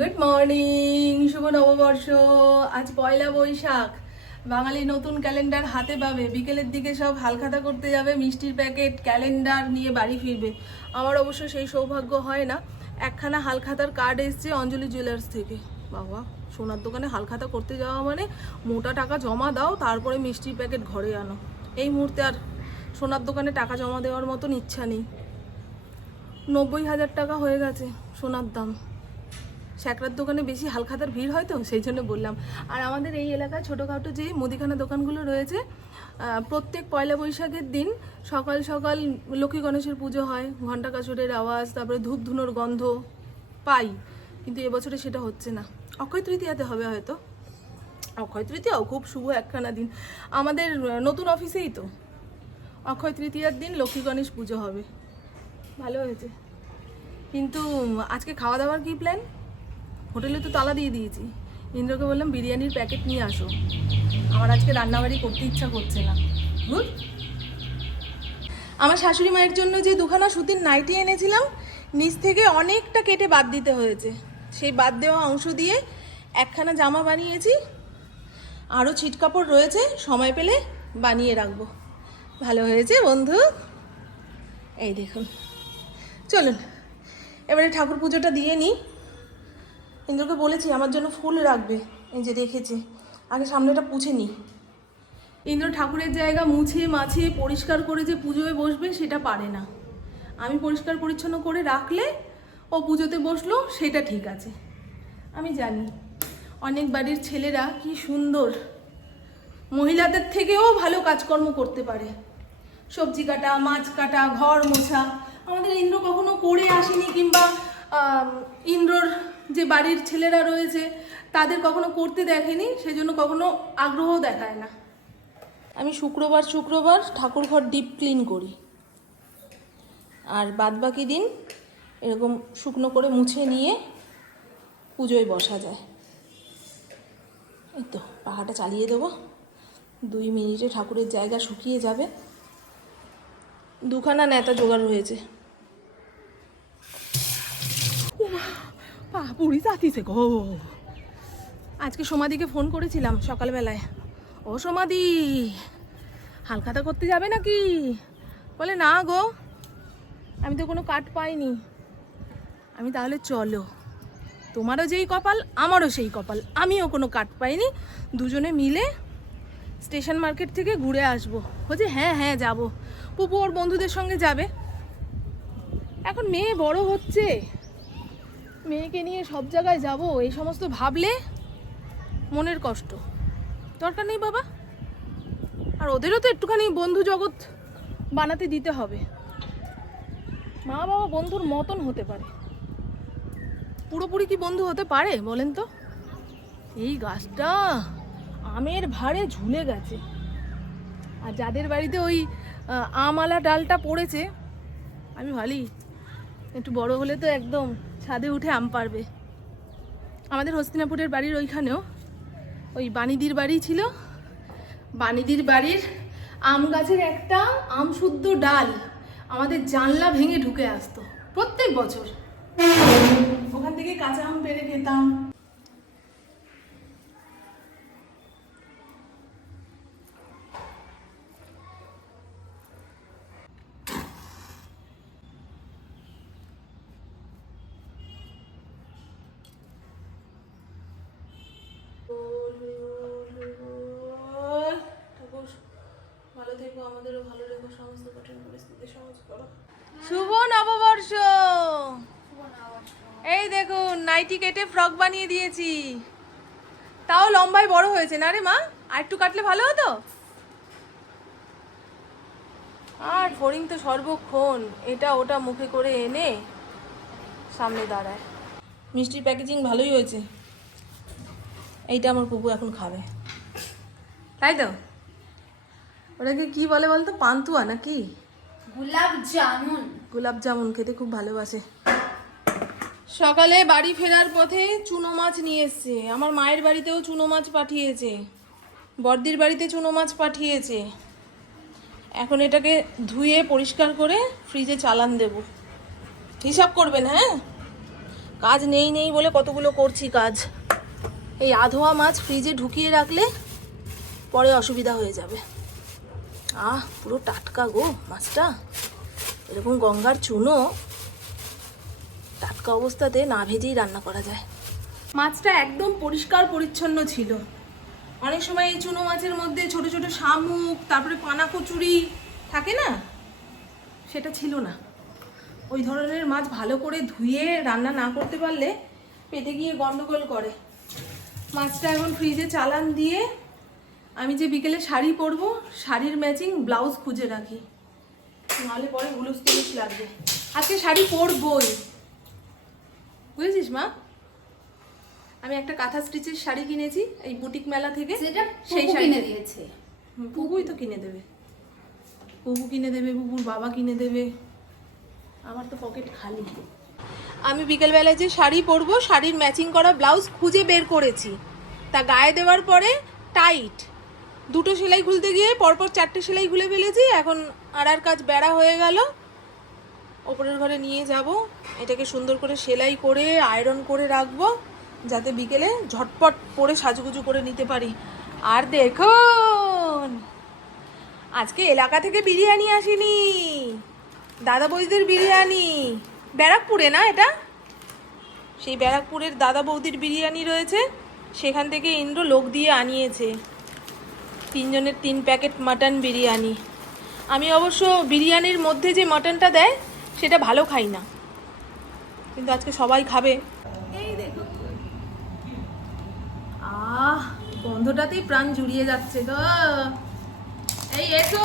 Good morning শুভ নববর্ষ। আজ পয়লা বৈশাখ। বাঙালি নতুন ক্যালেন্ডার হাতে পাবে। বিকেলের দিকে সব হালখাতা করতে যাবে, মিষ্টির প্যাকেট, ক্যালেন্ডার নিয়ে বাড়ি ফিরবে। আমার অবশ্য সেই সৌভাগ্য হয় না। একখানা হালখাতার কার্ড এসছে অঞ্জলি জুয়েলার্স থেকে। বাবা, সোনার দোকানে হালখাতা করতে যাওয়া মানে মোটা টাকা জমা দাও, তারপরে মিষ্টির প্যাকেট ঘরে আনো। এই মুহূর্তে আর সোনার দোকানে টাকা জমা দেওয়ার মতন ইচ্ছা নেই। নব্বই হাজার টাকা হয়ে গেছে সোনার দাম। স্যাকরার দোকানে বেশি হালখাতার ভিড় হয় তো, সেই জন্য বললাম। আর আমাদের এই এলাকায় ছোটোখাটো যে মুদিখানা দোকানগুলো রয়েছে প্রত্যেক পয়লা বৈশাখের দিন সকাল সকাল লক্ষ্মী গণেশের পুজো হয়, ঘণ্টা কাছরের আওয়াজ, তারপরে ধূপ ধুনোর গন্ধ পাই, কিন্তু এবছরে সেটা হচ্ছে না। অক্ষয় তৃতীয়াতে হবে হয়তো। অক্ষয় তৃতীয়াও খুব শুভ একখানা দিন। আমাদের নতুন অফিসেই তো। অক্ষয় তৃতীয়ার দিন লক্ষ্মী গণেশ পুজো হবে। ভালো হয়েছে। কিন্তু আজকে খাওয়া দাওয়ার কি প্ল্যান হোটেলে তো তালা দিয়ে দিয়েছি। ইন্দ্রকে বললাম, বিরিয়ানির প্যাকেট নিয়ে আসো। আমার আজকে রান্নাবাড়ি করতে ইচ্ছা করছে না। গুড আমার শাশুড়ি মায়ের জন্য যে দুখানা সুতির নাইটি এনেছিলাম, নিচ থেকে অনেকটা কেটে বাদ দিতে হয়েছে। সেই বাদ দেওয়া অংশ দিয়ে একখানা জামা বানিয়েছি। আরও ছিটকাপড় রয়েছে, সময় পেলে বানিয়ে রাখব। ভালো হয়েছে, বন্ধু? এই দেখুন। চলুন, এবারে ঠাকুর পুজোটা দিয়ে নিই। ইন্দ্রকে বলেছি, আমার জন্য ফুল রাখবে। এই যে রেখেছে আগে সামনেটা পুছে নিই ইন্দ্র ঠাকুরের জায়গা মুছে মাছে পরিষ্কার করে যে পুজোয় বসবে, সেটা পারে না। আমি পরিষ্কার পরিচ্ছন্ন করে রাখলে ও পুজোতে বসল, সেটা ঠিক আছে। আমি জানি, অনেক বাড়ির ছেলেরা কি সুন্দর। মহিলাদের থেকেও ভালো কাজকর্ম করতে পারে। সবজি কাটা, মাছ কাটা, ঘর মোছা। আমাদের ইন্দ্র কখনো করে আসেনি কিংবা ইন্দ্রর যে বাড়ির ছেলেরা রয়েছে, তাদের কখনো করতে দেখেনি, সেজন্য কখনো আগ্রহ দেখায় না। আমি শুক্রবার শুক্রবার ঠাকুর ঘর ডিপ ক্লিন করি। আর বাদ বাকি দিন এরকম শুকনো করে মুছে নিয়ে পুজোয় বসা যায়। এই তো পাখাটা চালিয়ে দেবো। দুই মিনিটে ঠাকুরের জায়গা শুকিয়ে যাবে। দুখানা নেতা জোগাড় হয়েছে। পা পুরি যাতিছে গো। আজকে সমাধিকে ফোন করেছিলাম সকালবেলায়। ও সমাধি হালখাতা করতে যাবে নাকি? বলে, না গো, আমি তো কোনো কাঠ পাইনি। আমি তাহলে চলো। তোমারও যেই কপাল, আমারও সেই কপাল। আমিও কোনো কাঠ পাইনি। দুজনে মিলে স্টেশন মার্কেট থেকে ঘুরে আসব। বলছে হ্যাঁ হ্যাঁ যাব। পুপু ওর বন্ধুদের সঙ্গে যাবে। এখন মেয়ে বড় হচ্ছে। মেয়েকে নিয়ে সব জায়গায় যাব এই সমস্ত ভাবলে মনের কষ্ট। দরকার নেই বাবা। আর ওদেরও তো একটুখানি বন্ধু জগৎ বানাতে দিতে হবে। মা বাবা বন্ধুর মতন হতে পারে। পুরোপুরি কি বন্ধু হতে পারে বলেন তো? এই গাছটা আমের ভারে ঝুলে গেছে। আর যাদের বাড়িতে ওই আহ, আমআলা ডালটা পড়েছে আমি ভালি একটু বড় হলে তো একদম ছাদে উঠে আম পারবে আমাদের হস্তিনাপুরের বাড়ির ওইখানেও ওই বাণীদির বাড়ি ছিল। বাণীদির বাড়ির আম গাছের একটা আম শুদ্ধ ডাল আমাদের জানলা ভেঙে ঢুকে আসতো প্রত্যেক বছর। ওখান থেকে কাঁচা আম পেরে খেতাম ঠাকুর ভালো থেকো আমাদেরও ভালো রেখো শুভ নববর্ষ! এই দেখুন, নাইটি কেটে ফ্রক বানিয়ে দিয়েছি। তাও লম্বায় বড় হয়েছে, না রে মা? আর একটু কাটলে ভালো হতো? আর ফড়িং তো সর্বক্ষণ, এটা ওটা মুখে করে এনে সামনে দাঁড়ায়। মিষ্টির প্যাকেজিং ভালোই হয়েছে। এইটা আমার পুপু এখন খাবে। তাই তো? ওটাকে কি বলে বলতো? পান্তুয়া নাকি? গোলাপ জামুন। গোলাপ জামুন খেতে খুব ভালোবাসে। সকালে বাড়ি ফেরার পথে চুনো মাছ নিয়ে এসছে। আমার মায়ের বাড়িতেও চুনো মাছ পাঠিয়েছে। বর্দির বাড়িতে চুনো মাছ পাঠিয়েছে। এখন এটাকে ধুয়ে পরিষ্কার করে ফ্রিজে চালান দেব। হিসাব করবেন হ্যাঁ? কাজ নেই নেই বলে কতগুলো করছি কাজ। এই আধোয়া মাছ ফ্রিজে ঢুকিয়ে রাখলে পরে অসুবিধা হয়ে যাবে। আহ, পুরো টাটকা গো, মাছটা। এরকম গঙ্গার চুনো। টাটকা অবস্থাতে না ভেজেই রান্না করা যায়। মাছটা একদম পরিষ্কার পরিচ্ছন্ন ছিল। অনেক সময় এই চুনো মাছের মধ্যে ছোট ছোট শামুক, তারপরে পানা কচুরি থাকে না? সেটা ছিল না। ওই ধরনের মাছ ভালো করে ধুয়ে রান্না না করতে পারলে পেটে গিয়ে গন্ডগোল করে। মাছটা এখন ফ্রিজে চালান দিয়ে আমি যে বিকেলে শাড়ি পরবো শাড়ির ম্যাচিং ব্লাউজ খুঁজে রাখি। নাহলে পরে হুলুস তুলুস লাগবে। আজকে শাড়ি পরবই। বুঝেছিস মা? আমি একটা কাঁথা স্টিচের শাড়ি কিনেছি এই বুটিক মেলা থেকে। সেটা সেই শাড়ি কিনে দিয়েছে। বুবুই তো কিনে দেবে। বুবু কিনে দেবে বুবুর বাবা কিনে দেবে। আমার তো পকেট খালি। আমি বিকেলবেলায় যে শাড়ি পরবো শাড়ির ম্যাচিং করা ব্লাউজ খুঁজে বের করেছি। তা গায়ে দেওয়ার পরে টাইট দুটো সেলাই খুলতে গিয়ে পরপর চারটে সেলাই খুলে ফেলেছি। এখন আর আর কাজ বেড়া হয়ে গেল। ওপরের ঘরে নিয়ে যাব। এটাকে সুন্দর করে সেলাই করে, আয়রন করে রাখব, যাতে বিকেলে ঝটপট পরে সাজুগুজু করে নিতে পারি। আর দেখুন, আজকে এলাকা থেকে বিরিয়ানি আসেনি। দাদা বৌদিদের বিরিয়ানি। ব্যারাকপুরে না এটা? সেই ব্যারাকপুরের দাদা বৌদির বিরিয়ানি রয়েছে। সেখান থেকে ইন্দ্র লোক দিয়ে আনিয়েছে। তিনজনের তিন প্যাকেট মাটন বিরিয়ানি। আমি অবশ্য বিরিয়ানির মধ্যে যে মাটনটা দেয়, সেটা ভালো খাই না। কিন্তু আজকে সবাই খাবে। আহ, গন্ধটাতেই প্রাণ জুড়িয়ে যাচ্ছে গো। এই এসো।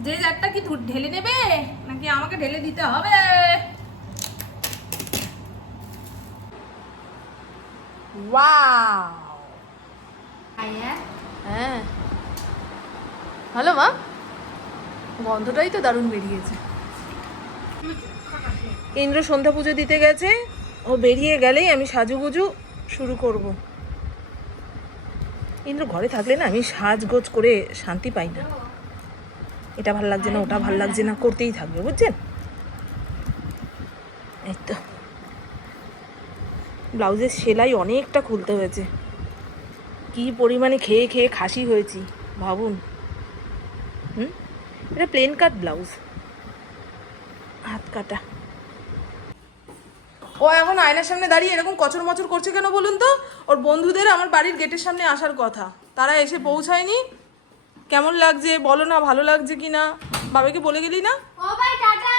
যে যারটা কি ঢেলে নেবে, নাকি আমাকে ঢেলে দিতে হবে? আয়া হ্যাঁ। ভালো, মা? গন্ধটাই তো দারুণ বেরিয়েছে। ইন্দ্র সন্ধ্যা পুজো দিতে গেছে। ও বেরিয়ে গেলেই আমি সাজুগুজু শুরু করব। ইন্দ্র ঘরে থাকলে না আমি সাজগোজ করে শান্তি পাই না। এটা ভালো লাগছে না, ওটা ভালো লাগছে না, করতেই থাকবে, বুঝছেন? এই তো। ব্লাউজের সেলাই অনেকটা খুলতে হয়েছে। কি পরিমাণে খেয়ে খেয়ে খাসি হয়েছি, ভাবুন। হুম? এটা প্লেন কাট ব্লাউজ হাত কাটা। ও, এখন আয়নার সামনে দাঁড়িয়ে এরকম কচর মচর করছে কেন বলুন তো? ওর বন্ধুদের আমার বাড়ির গেটের সামনে আসার কথা। তারা এসে পৌঁছায়নি। কেমন লাগছে? বলো না, ভালো লাগছে কি না বাবাকে বলে গেলি না ও ভাই টাটা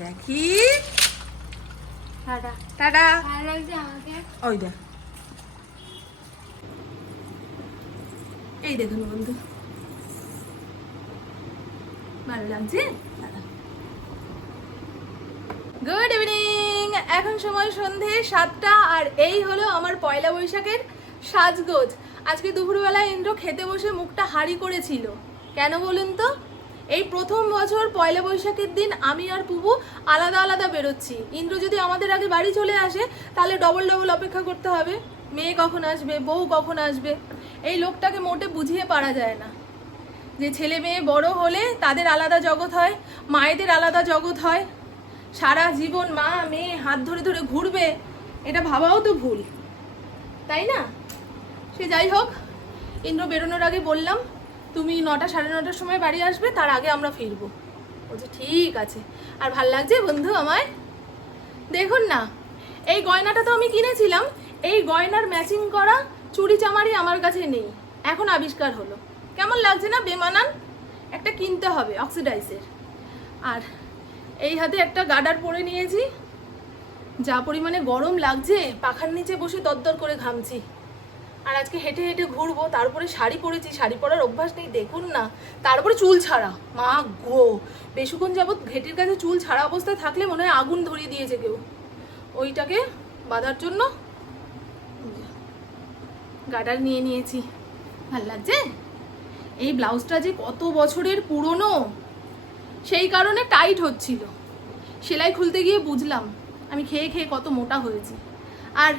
দেখি। টাটা। ওই দেখ। এই দেখুন বন্ধু। ভালো লাগছে? গুড ইভিনিং এখন সময় সন্ধে সাতটা আর এই হলো আমার পয়লা বৈশাখের সাজগোজ। আজকে দুপুরবেলা ইন্দ্র খেতে বসে মুখটা হাড়ি করেছিল। কেন বলুন তো? এই প্রথম বছর পয়লা বৈশাখের দিন আমি আর পুবু আলাদা আলাদা বেরোচ্ছি। ইন্দ্র যদি আমাদের আগে বাড়ি চলে আসে, তাহলে ডবল ডবল অপেক্ষা করতে হবে। মেয়ে কখন আসবে, বউ কখন আসবে? এই লোকটাকে মোটে বুঝিয়ে পারা যায় না। যে ছেলে মেয়ে বড় হলে তাদের আলাদা জগৎ হয়, মায়েদের আলাদা জগৎ হয়। সারা জীবন মা, মেয়ে হাত ধরে ধরে ঘুরবে, এটা ভাবাও তো ভুল। তাই না? সে যাই হোক, ইন্দ্র বেরোনোর আগে বললাম তুমি নটা, সাড়ে নটার সময় বাড়ি আসবে, তার আগে আমরা ফিরবো। বলছে, ঠিক আছে। আর ভালো লাগছে বন্ধু আমায়? দেখুন না, এই গয়নাটা তো আমি কিনেছিলাম, এই গয়নার ম্যাচিং করা চুড়ি চামারি আমার কাছে নেই। এখন আবিষ্কার হলো। কেমন লাগছে না, বেমানান? একটা কিনতে হবে অক্সিডাইসের আর এই হাতে একটা গার্ডার পরে নিয়েছি। যা পরিমাণে গরম লাগছে, পাখার নিচে বসে দরদর করে ঘামছি। আর আজকে হেঁটে হেঁটে ঘুরবো, তারপরে শাড়ি পরেছি, শাড়ি পরার অভ্যাস নেই, দেখুন না। তারপরে চুল ছাড়া, মা গো! বেশিক্ষণ যাবৎ ঘেটির কাছে চুল ছাড়া অবস্থায় থাকলে মনে হয় আগুন ধরিয়ে দিয়েছে কেউ। ওইটাকে বাঁধার জন্য গার্ডার নিয়ে নিয়েছি। ভালো লাগছে? এই ব্লাউজটা যে কত বছরের পুরনো! সেই কারণে টাইট হচ্ছিল। সেলাই খুলতে গিয়ে বুঝলাম, আমি খেয়ে খেয়ে কত মোটা হয়েছি। আর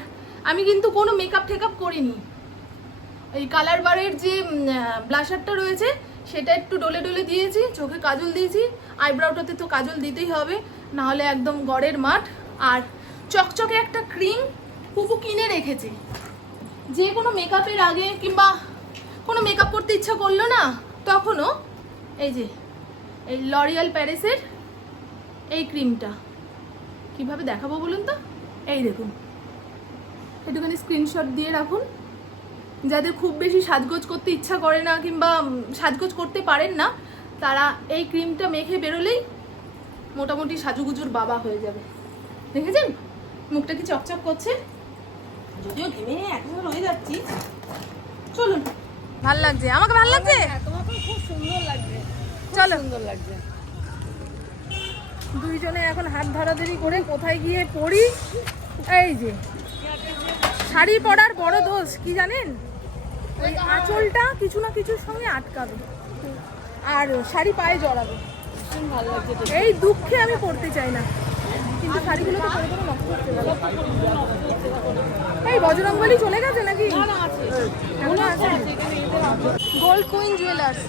আমি কিন্তু কোনো মেকআপ টেকআপ করিনি। এই কালার বারের যে ব্লাশারটা রয়েছে, সেটা একটু ডলে ডলে দিয়েছি, চোখে কাজল দিয়েছি আইব্রাউটাতে তো কাজল দিতেই হবে না হলে একদম গড়ের মাঠ। আর চকচকে একটা ক্রিম পুপু কিনে রেখেছি। যে কোনো মেকআপের আগে কিংবা কোনো মেকআপ করতে ইচ্ছা করল না, তখনও এই যে, এই লরিয়াল প্যারিসের এই ক্রিমটা। কীভাবে দেখাবো বলুন তো? এই দেখুন। একটুখানি স্ক্রিনশট দিয়ে রাখুন। যাদের খুব বেশি সাজগোজ করতে ইচ্ছা করে না কিংবা সাজগোজ করতে পারেন না তারা এই ক্রিমটা মেখে বেরোলেই মোটামুটি সাজুগুজুর বাবা হয়ে যাবে। দেখেছেন? মুখটা কি চকচক করছে? যদিও ঘেমে একদম হয়ে যাচ্ছি। চলুন। ভালো লাগছে। আমাকে ভালো লাগছে? তোমাকে খুব সুন্দর লাগছে। চলো। সুন্দর লাগছে। দুইজনে এখন হাত ধরাধরি করে কোথায় গিয়ে পড়ি? এই যে শাড়ি পরার বড় দোষ কি জানেন? ওই আঁচলটা কিছু না কিছুর সঙ্গে আটকাবে। আর শাড়ি পায়ে জড়াবে। ভালো লাগছে এই দুঃখে আমি পড়তে চাই না। কিন্তু শাড়িগুলো তো পরে পরে নষ্ট হচ্ছে এই বজরঙ্গলি চলে গেছে নাকি। গোল্ড কুইন জুয়েলার্স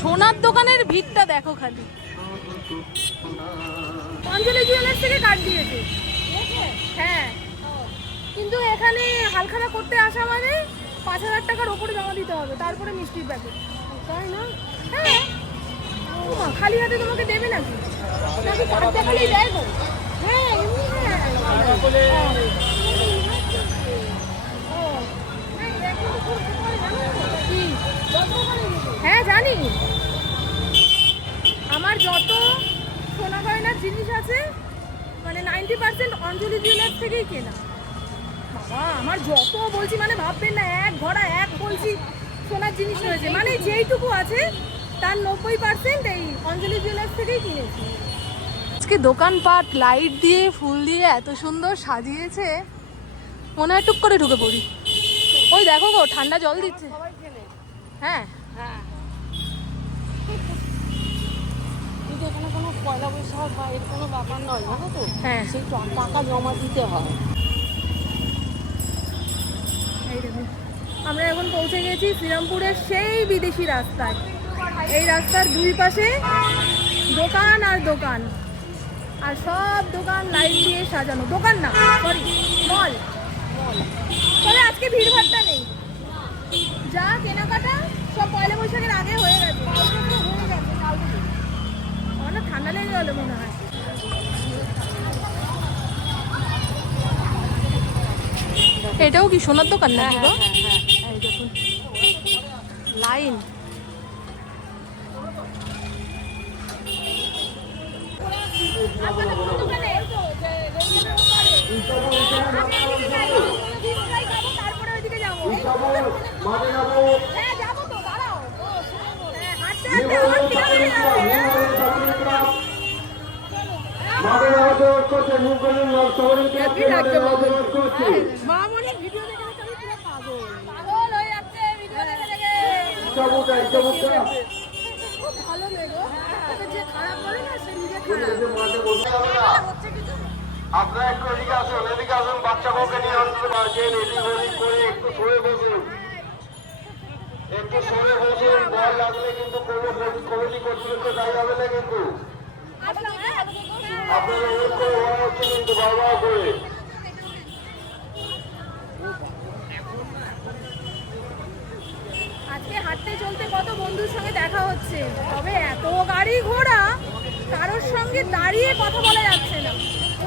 সোনার দোকানের ভিড়টা দেখো খালি। অঞ্জলি জুয়েলার্স থেকে কার্ড দিয়েছে। হ্যাঁ। কিন্তু এখানে হালখানা করতে আসা মানে পাঁচ হাজার টাকার ওপরে জমা দিতে হবে, তারপরে মিষ্টির প্যাকেট তাই না? হ্যাঁ। খালি হাতে তোমাকে দেবে নাকি? নাকি দেয় হ্যাঁ হ্যাঁ। হ্যাঁ জানি। আমার যত সোনা গয়নার জিনিস আছে মানে নাইনটি পার্সেন্ট অঞ্জলি জুয়েলার্স থেকেই কেনা। বাবা আমার যত বলছি মানে ভাববেন না এক ঘোড়া এক বলছি সোনার জিনিস রয়েছে। মানে যেইটুকু আছে তার নব্বই পার্সেন্ট এই অঞ্জলি জুয়েলার্স থেকেই কিনেছি। আজকে দোকানপাট লাইট দিয়ে ফুল দিয়ে এত সুন্দর সাজিয়েছে মনে হয় টুক করে ঢুকে পড়ি। ওই দেখো গো ঠান্ডা জল দিচ্ছে। হ্যাঁ। হ্যাঁ। কিন্তু এখানে কোনো পয়লা বৈশাখ বা এর কোনো ব্যাপার নয় জানো তো? হ্যাঁ। সেই টাকা জমা দিতে হয়। আমরা এখন পৌঁছে গেছি শ্রীরামপুরের সেই বিদেশি রাস্তায়। এই রাস্তার দুই পাশে দোকান আর দোকান। আর সব দোকান লাইট দিয়ে সাজানো। দোকান না সরি মল তবে আজকে ভিড়ভাড়টা নেই। যা কেনাকাটা সব পয়লা বৈশাখের আগে হয়ে গেছে। হয়ে ঠান্ডা লেগে গেল মনে হয়। এটাও কি সোনার দোকান নাকি গো? এই দেখুন। লাইন। মামনি ভিডিও দেখে আপনারা একটু এদিকে আসুন এদিকে আসুন বাচ্চা বউকে নিয়ে অন্তত বাসেন এদিক ওদিক করে একটু সরে বসুন। একটু সরে বসুন বল লাগলে কিন্তু কোনো কমিটি কর্তৃপক্ষ দায়ী হবে না কিন্তু আসলাম হ্যাঁ আপনারা ওয়েট করে হওয়া বাবা করে আজকে হাঁটতে চলতে কত বন্ধুর সঙ্গে দেখা হচ্ছে? তবে এত গাড়ি ঘোড়া কারোর সঙ্গে দাঁড়িয়ে কথা বলা যাচ্ছে না।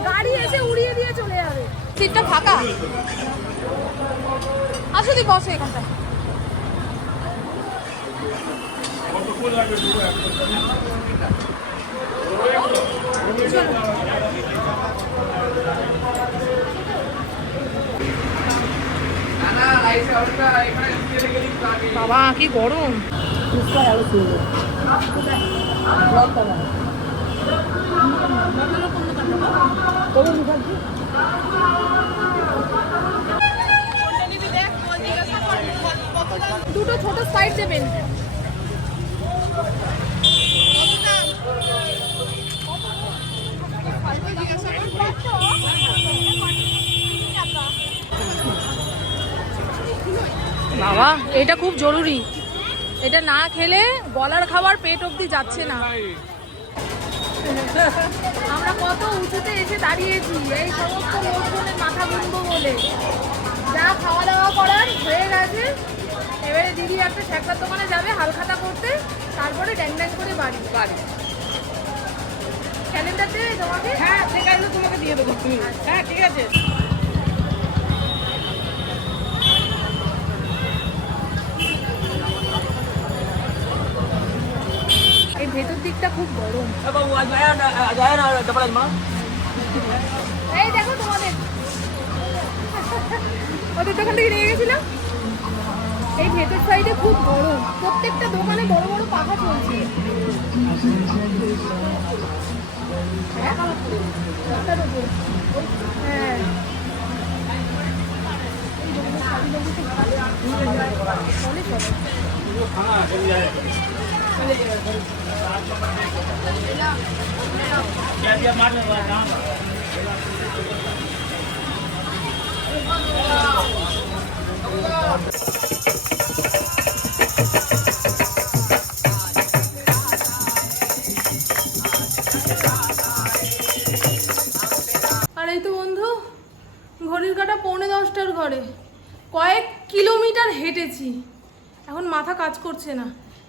গাড়ি এসে উড়িয়ে দিয়ে চলে যাবে। সিটটা ফাঁকা। আসো দি বসো এখানটায়। বাবা কি গরম দুটো ছোট স্পাইট দেবেন বাবা এটা খুব জরুরি। এটা না খেলে গলার খাবার পেট অবধি যাচ্ছে না। আমরা কত উঁচুতে এসে দাঁড়িয়েছি এই সমস্ত লোকজনের মাথা গুনবো বলে। যা খাওয়া দাওয়া করার হয়ে গেছে। এবারে দিদি একটা ঠেকার দোকানে যাবে হালখাতা করতে। তারপরে ড্যাং ড্যাং করে বাড়ি। বাড়ি। ক্যালেন্ডার দেবে তোমাকে হ্যাঁ আছে তোমাকে দিয়ে দেবো। তুমি হ্যাঁ ঠিক আছে। ভেতর দিকটা খুব গরম। এই দেখো তোমাদের। ওদের দোকান থেকে নিয়ে গেছিলাম। এই ভেতর সাইডে খুব গরম। প্রত্যেকটা দোকানে বড় বড় পাখা চলছে। হ্যাঁ হ্যাঁ। আর এই তো বন্ধু, ঘড়ির কাটা পৌনে দশটার ঘরে। কয়েক কিলোমিটার হেঁটেছি। এখন মাথা কাজ করছে না।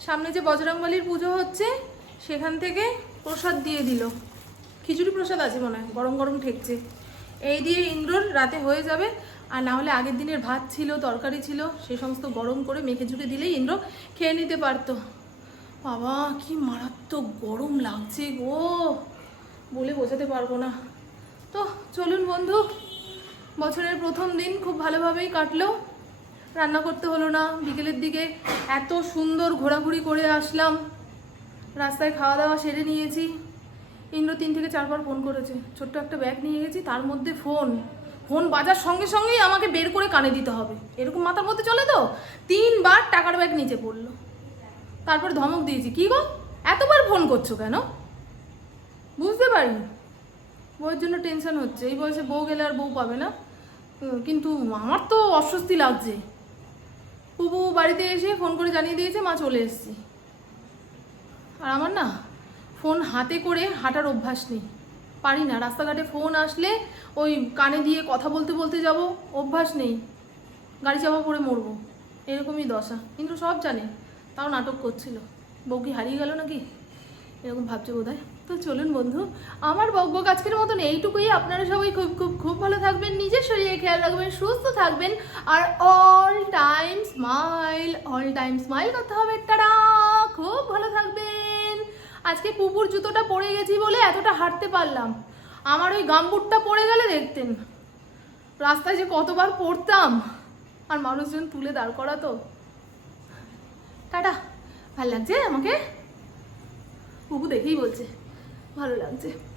সামনে যে বজরংবলির পুজো হচ্ছে সেখান থেকে প্রসাদ দিয়ে দিল। খিচুড়ি প্রসাদ আছে মনে হয়, গরম গরম ঠেকছে। এই দিয়ে ইন্দ্রর রাতে হয়ে যাবে। আর না হলে আগের দিনের ভাত ছিল, তরকারি ছিল, সে সমস্ত গরম করে মেখে ঝুঁকে দিলেই ইন্দ্র খেয়ে নিতে পারতো। বাবা, কি মারাত্মক গরম লাগছে গো। বলে বোঝাতে পারব না। তো চলুন বন্ধু, বছরের প্রথম দিন খুব ভালোভাবেই কাটলো। রান্না করতে হলো না। বিকেলের দিকে এত সুন্দর ঘোরাঘুরি করে আসলাম। রাস্তায় খাওয়া দাওয়া সেরে নিয়েছি। ইন্দ্র তিন থেকে চারবার ফোন করেছে। ছোট্ট একটা ব্যাগ নিয়ে গেছি, তার মধ্যে ফোন ফোন বাজার সঙ্গে সঙ্গেই আমাকে বের করে কানে দিতে হবে। এরকম মাথার মধ্যে চলে তো? তিনবার টাকার ব্যাগ নিচে পড়ল। তারপর ধমক দিয়েছি, কি গো? এতবার ফোন করছ কেন? বুঝতে পারি বউয়ের জন্য টেনশন হচ্ছে। এই বয়সে বউ গেলে আর বউ পাবে না। কিন্তু আমার তো অস্বস্তি লাগছে। পুপু বাড়িতে এসে ফোন করে জানিয়ে দিয়েছে, মা চলে এসেছি। আর আমার না ফোন হাতে করে হাঁটার অভ্যাস নেই। পারি না। রাস্তাঘাটে ফোন আসলে ওই কানে দিয়ে কথা বলতে বলতে যাব, অভ্যাস নেই। গাড়ি চাপা পড়ে মরবো। এরকমই দশা। কিন্তু সব জানে, তাও নাটক করছিল। বউ কি হারিয়ে গেল নাকি? এরকম ভাবছে বোধ তো চলুন বন্ধু, আমার বজ্ঞ আজকের মতন এইটুকুই। আপনারা সবাই খুব খুব খুব ভালো থাকবেন, নিজের শরীরে খেয়াল রাখবেন, সুস্থ থাকবেন। আর all time smile all time smile করতে হবে। টাটা! খুব ভালো থাকবেন। আজকে পুপুর জুতোটা পরে গেছি বলে এতটা হাঁটতে পারলাম। আমার ওই গামবুটটা পরে গেলে দেখতেন। রাস্তায় যে কতবার পড়তাম। আর মানুষজন তুলে দাঁড় করাতো। টাটা, ভালো লাগছে আমাকে? পুপু দেখেই বলছে, ভালো লাগছে।